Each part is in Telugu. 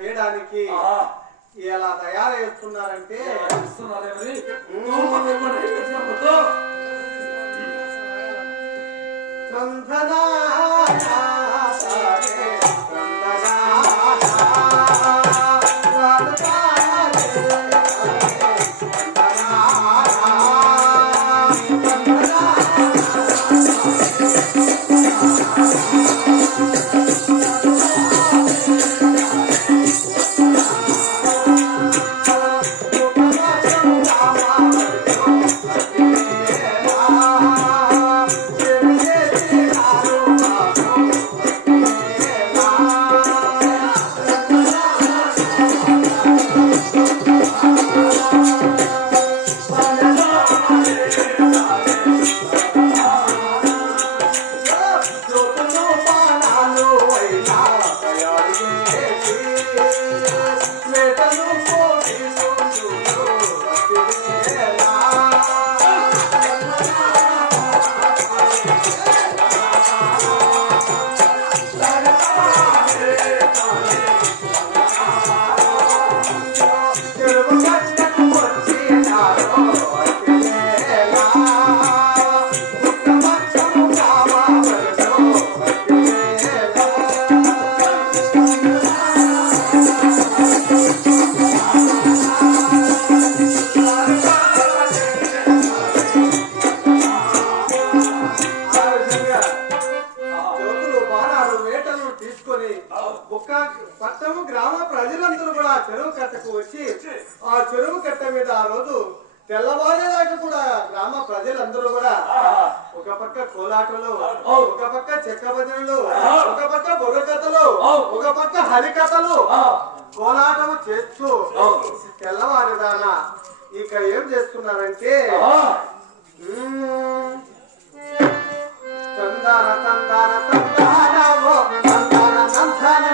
చేయడానికి ఎలా తయారు చేస్తున్నారంటే పట్టము గ్రామ ప్రజలందరూ కూడా చెరువు కట్టకు వచ్చి ఆ చెరువు కట్ట మీద ఆ రోజు తెల్లవారేదాకా కూడా గ్రామ ప్రజలందరూ కూడా ఒక పక్క కోలాటలు, ఒక పక్క చెక్క భజనలు, ఒక పక్క బుర్రకథలు, ఒక పక్క హరికథలు కోలాటము చేస్తూ తెల్లవారేదానా ఇక ఏం చేస్తున్నారంటే తందాన తందాన తందాన తందాన తందాన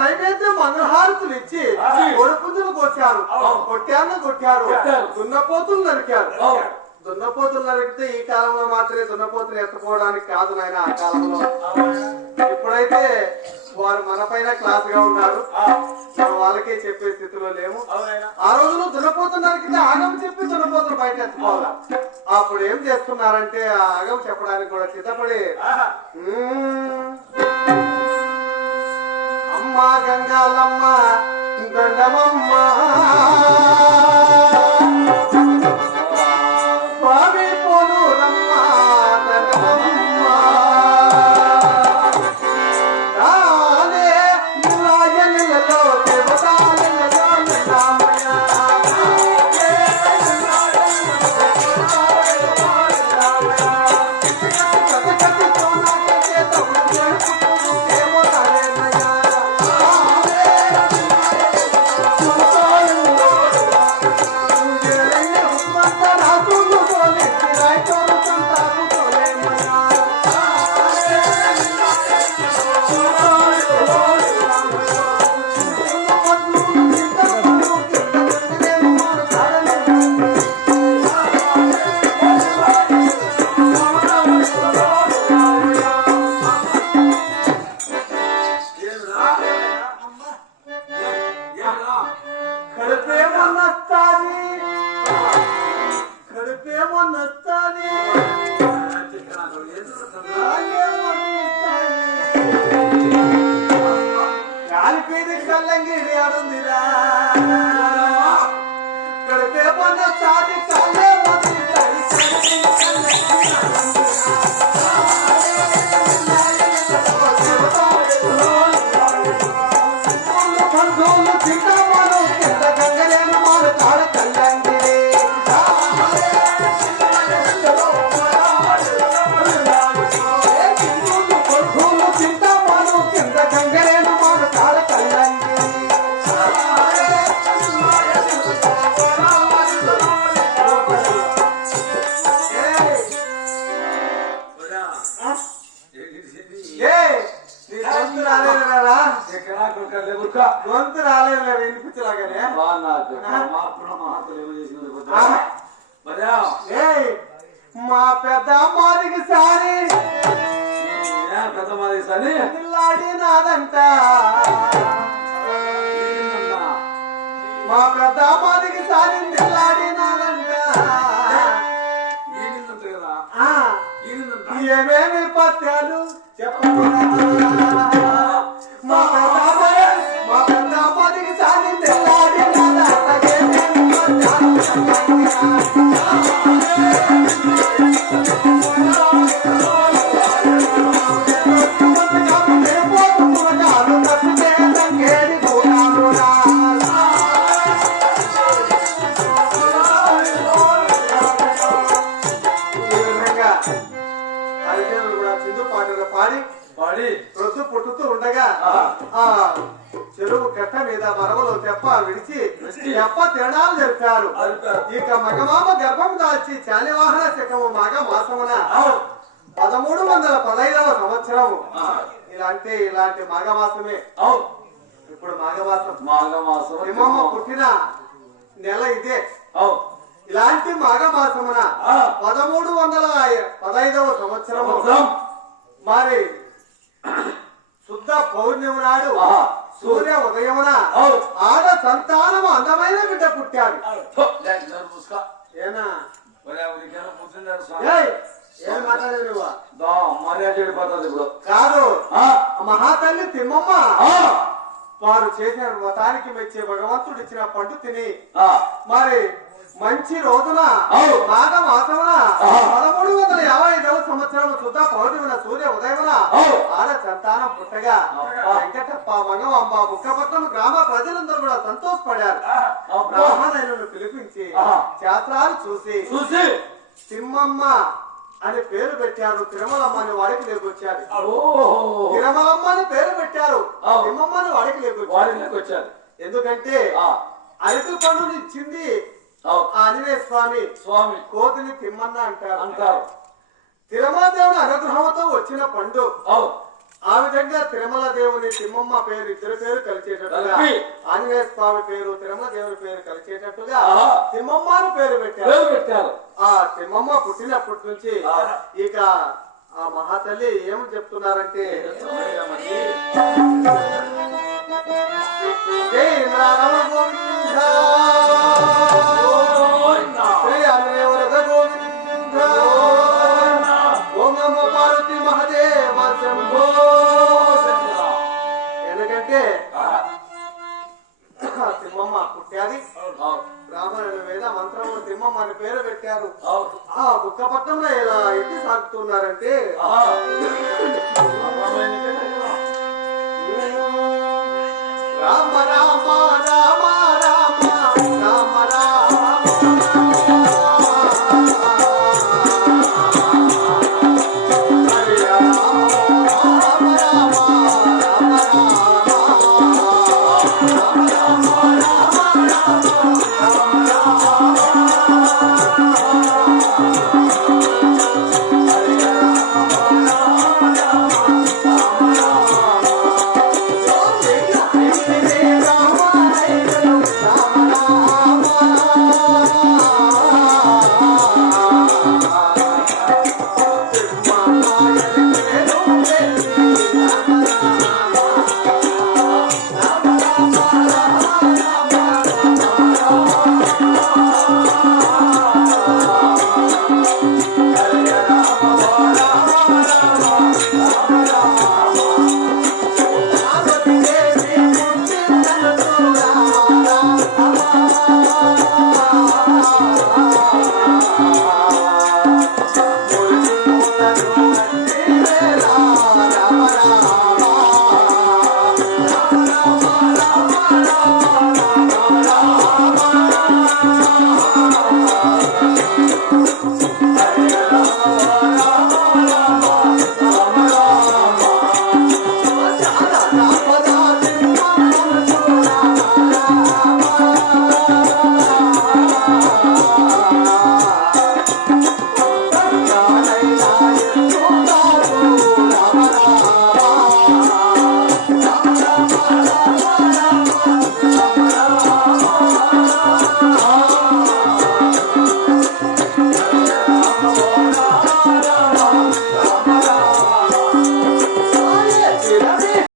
నైవేద్యం మంగళహారతులు ఇచ్చి కొడుపుంజలు కోసారు, కొట్టాను కొట్టారు, దున్నపోతులు నరికారు. దున్నపోతులు నరికితే ఈ కాలంలో మాత్రమే దున్నపోతులు ఎత్తుకోవడానికి కాదు నాయన, ఆ కాలంలో. ఇప్పుడైతే వారు మన పైన క్లాస్ గా ఉన్నారు, వాళ్ళకే చెప్పే స్థితిలో లేము. ఆ రోజులో దున్నపోతులు నరికితే ఆగం చెప్పి దున్నపోతులు బయట ఎత్తుకోవాలి. అప్పుడు ఏం చేస్తున్నారంటే ఆ ఆగం చెప్పడానికి కూడా సిద్ధపడి అమ్మా గంగాలమ్మ దండమమ్మ బావి పోలురమ్మ దండమమ్మ రాలే రాజలలో దేవతాలలో రామయ్య Oh, కళ్ళంగిడి ఆడుందిరా కడితే పన్న సాటి కాలే బంధువులు తింటామాను కింద గంగలేను మాను కాడ కళ్ళంగిడి బంధువులు తింటామాను కింద గంగలేను మాను కాడ కళ్ళంగిడి గొంతు రాలేదు వినిపించలాగానే మా పెద్ద అమ్మాదికి సారి పెద్ద మాది సని పిల్లాడినాదంట మా పెద్ద అమ్మాదికి సారి పిల్లాడినాదంట ఏమేమి పత్యాలు చెప్పరా మా పెద్ద అమ్మాదికి సారి పిల్లాడినాదంట ఏమేమి పత్యాలు పాడి రొద్దు పుట్టుతూ ఉండగా ఆ చెరువు కట్ట మీద మరవలో తెప్ప విడిచి తెప్ప తిరణాలు జరిపారు. ఇక మగమామ గర్భం దాల్చి చాలివాహన శకము మగ మాసమున 1315వ సంవత్సరం ఇలాంటి మాఘమాసమే. ఇప్పుడు మాఘమాసం తిమ్మమ్మ పుట్టిన నెల ఇదే. ఇలాంటి మాఘమాసమున 1315వ సంవత్సరము మరి శుద్ధ పౌర్ణమి నాడు సూర్య ఉదయమున ఆడ సంతానము అందమైన బిడ్డ పుట్టాడు. ఏనా ఏం మాట్లాడేది నువ్వు? మర్యాద చెడిపోతుంది ఇప్పుడు కాదు. మహాతల్లి తిమ్మమ్మ వారు చేసిన వ్రతానికి మెచ్చే భగవంతుడు ఇచ్చిన పండు తిని మరి మంచి రోజున మాఘ మాసమున 1355వ సంవత్సరం శుద్ధ పౌర్ణమిన సూర్య ఉదయమున ఆడ సంతానం పుట్టగా వెంకటప్ప మగవంబ బుక్కపట్నం గ్రామ ప్రజలందరూ కూడా సంతోషపడారు. బ్రాహ్మణులను పిలిపించి శాస్త్రాలు చూసి తిమ్మమ్మ అని పేరు పెట్టారు. తిరుమలమ్మ అని వాడికి లేకొచ్చారు. తిరుమలమ్మ అని పేరు పెట్టారు. తిమ్మమ్మని వాడికి లేకొచ్చారు. ఎందుకంటే అరటి పండుని ఇచ్చింది ఆంజనేయ స్వామి కోతిని తిమ్మన్న అంటారు. తిరుమల దేవుని అనుగ్రహంతో వచ్చిన పండు. ఆ విధంగా తిరుమల దేవుని తిమ్మమ్మ పేరు ఇద్దరు పేరు కలిసేటట్టుగా ఆంజనేయ స్వామి పేరు తిరుమల దేవుని పేరు కలిసేటట్టుగా తిమ్మమ్మ అని పేరు పెట్టారు. ఆ తిమ్మమ్మ పుట్టినప్పటి నుంచి ఇక ఆ మహాతల్లి ఏం చెప్తున్నారంటే పార్వతి మహదేవ శంభో. ఎందుకంటే తిమ్మమ్మ పుట్టాది. బ్రాహ్మణులు వేద మంత్రము తిమ్మమ్మ అని పేరు పెట్టారు. ఆ బుక్కపట్నంలో ఇలా ఎత్తి సాగుతున్నారంటే